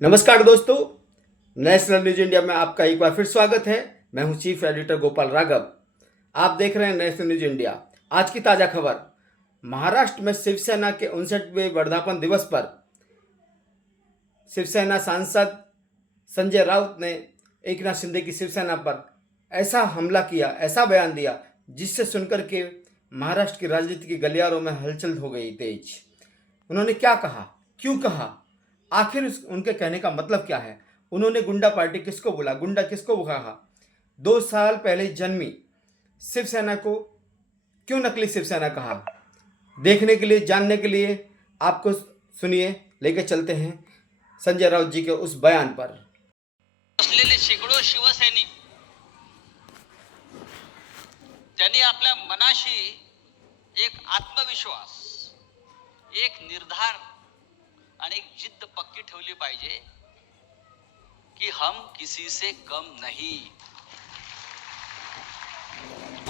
नमस्कार दोस्तों, national news India में आपका एक बार फिर स्वागत है। मैं हूं चीफ एडिटर गोपाल राघव। आप देख रहे हैं नेशनल न्यूज इंडिया। आज की ताज़ा खबर, महाराष्ट्र में शिवसेना के 59वें वर्धापन दिवस पर शिवसेना सांसद संजय राउत ने एकनाथ शिंदे की शिवसेना पर ऐसा हमला किया, ऐसा बयान दिया जिससे सुनकर के महाराष्ट्र की राजनीति के गलियारों में हलचल हो गई तेज। उन्होंने क्या कहा, क्यों कहा, आखिर उनके कहने का मतलब क्या है? उन्होंने गुंडा पार्टी किसको बोला, गुंडा किसको कहा? 2 साल पहले जन्मी शिवसेना को क्यों नकली शिवसेना कहा? देखने के लिए, जानने के लिए आपको सुनिए, लेके चलते हैं संजय राउत जी के उस बयान पर। असलेले शेकडो शिवसैनिक त्यांनी आपल्या मनाशी एक आत्मविश्वास, एक निर्धार आणि एक जिद्द पक्की ठेवली पाहिजे की हम किसी से कम नहीं,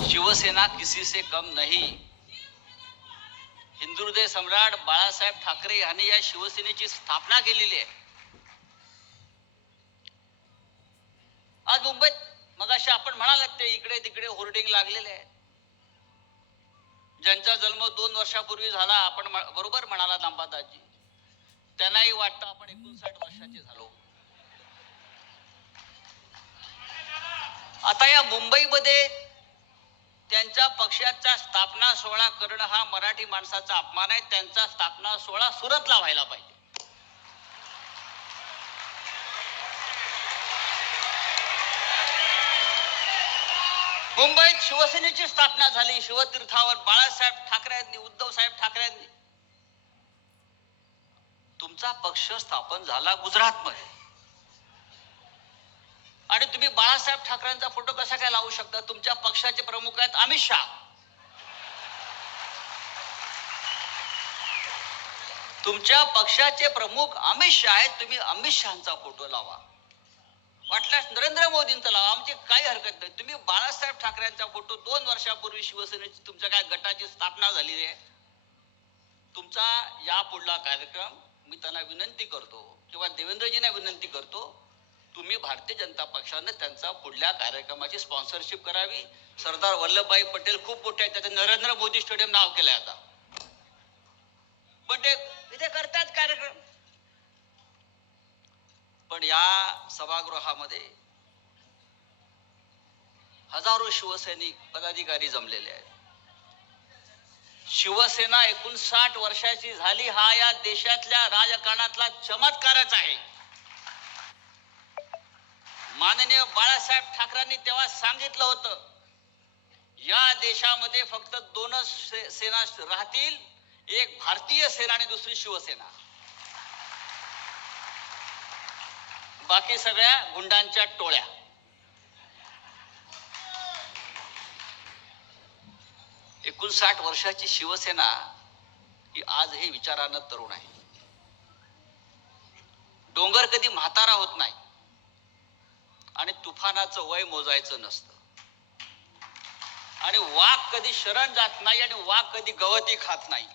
शिवसेना किसी से कम नहीं। हिंदुहृदय सम्राट बाळासाहेब ठाकरे यांनी या शिवसेनेची स्थापना केलेली आहे। आज मुंबईत मगाशी आपण म्हणालात ते इकडे तिकडे होर्डिंग लागलेले आहेत। ज्यांचा जन्म 2 वर्षापूर्वी झाला, आपण बरोबर म्हणालात अंबादासजी, त्यांनाही वाटतं आपण 59 वर्षाचे झालो। आता या मुंबईमध्ये त्यांच्या पक्षाचा स्थापना सोहळा करणं हा मराठी माणसाचा अपमान आहे। त्यांचा स्थापना सोहळा सुरतला व्हायला पाहिजे। मुंबईत शिवसेनेची स्थापना झाली शिवतीर्थावर बाळासाहेब ठाकरेंनी, उद्धव साहेब ठाकरेंनी। तुमचा पक्ष स्थापन झाला गुजरातमध्ये आणि तुम्ही बाळासाहेब ठाकरेंचा फोटो कसा काय लावू शकता? तुमच्या पक्षाचे प्रमुख आहेत अमित शहा। तुमच्या पक्षाचे प्रमुख अमित शहा आहेत, तुम्ही अमित शहांचा फोटो लावा, वाटल्यास नरेंद्र मोदींचा लावा, आमची काही हरकत नाही। तुम्ही बाळासाहेब ठाकरेंचा फोटो 2 वर्षापूर्वी शिवसेनेची तुमच्या काय गटाची स्थापना झालेली आहे, तुमचा या पुढला कार्यक्रम मी त्यांना विनंती करतो किंवा देवेंद्रजींना विनंती करतो, तुम्ही भारतीय जनता पक्षाने त्यांचा पुढल्या कार्यक्रमाची स्पॉन्सरशिप करावी। सरदार वल्लभभाई पटेल खूप मोठे आहेत, त्याचं नरेंद्र मोदी स्टेडियम नाव केलंय आता, पण ते इथे करतात कार्यक्रम। पण या सभागृहामध्ये हजारो शिवसैनिक पदाधिकारी जमलेले आहेत। शिवसेना 59 वर्षाची झाली हा या देशातल्या राजकारणातला चमत्कारच आहे। माननीय बाळासाहेब ठाकरेंनी तेव्हा सांगितलं होतं, या देशामध्ये फक्त 2च सेना राहतील, एक भारतीय सेना आणि दुसरी शिवसेना, बाकी सगळ्या गुंडांच्या टोळ्या। एकूण 60 वर्षाची शिवसेना ही आजही विचारानं तरुण आहे। डोंगर कधी म्हातारा होत नाही आणि तुफानाचं वय मोजायचं नसतं, आणि वाघ कधी शरण जात नाही आणि वाघ कधी गवती खात नाही।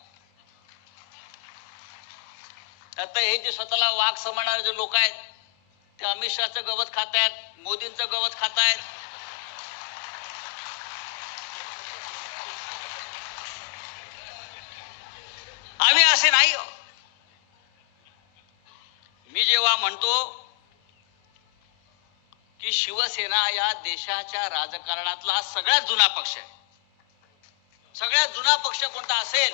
आता हे जे स्वतःला वाघ समजणारे जे लोक आहेत ते अमित शहाचं गवत खातायत, मोदींचं गवत खातायत। आम्ही असे नाही। मी जेव्हा म्हणतो की शिवसेना या देशाच्या राजकारणातला सगळ्यात जुना पक्ष आहे, सगळ्यात जुना पक्ष कोणता असेल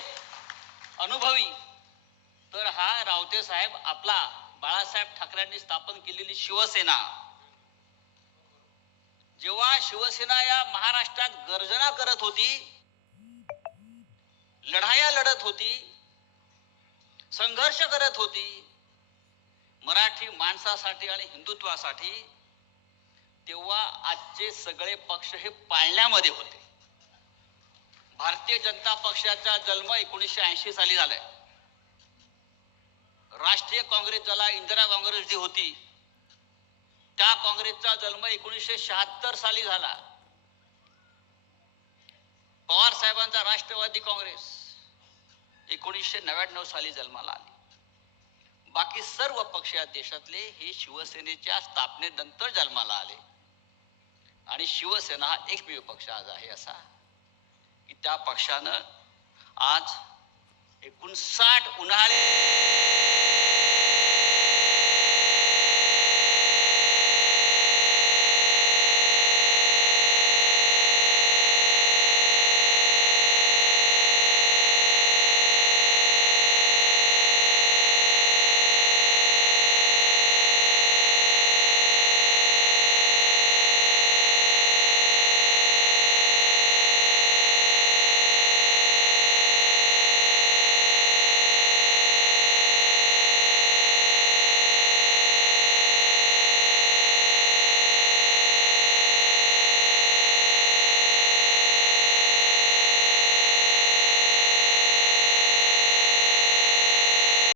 अनुभवी, तर हा रावते साहेब आपला बाळासाहेब ठाकरेंनी स्थापन केलेली शिवसेना। जेव्हा शिवसेना या महाराष्ट्रात गर्जना करत होती, लढाया लढत होती, संघर्ष करत होती मराठी माणसासाठी आणि हिंदुत्वासाठी, तेव्हा आजचे सगळे पक्ष हे पाळण्यामध्ये होते। भारतीय जनता पक्षाचा जन्म 1980 साली झालाय। राष्ट्रीय काँग्रेस ज्याला इंदिरा काँग्रेस जी होती, त्या काँग्रेसचा जन्म 1976 साली झाला। पवार साहेबांचा राष्ट्रवादी काँग्रेस 1999 साली जन्माला आली। बाकी सर्व पक्ष या देशातले हे शिवसेनेच्या स्थापनेनंतर जन्माला आले आणि शिवसेना हा एकमेव पक्ष आज आहे असा की त्या पक्षानं आज 59 उन्हाळे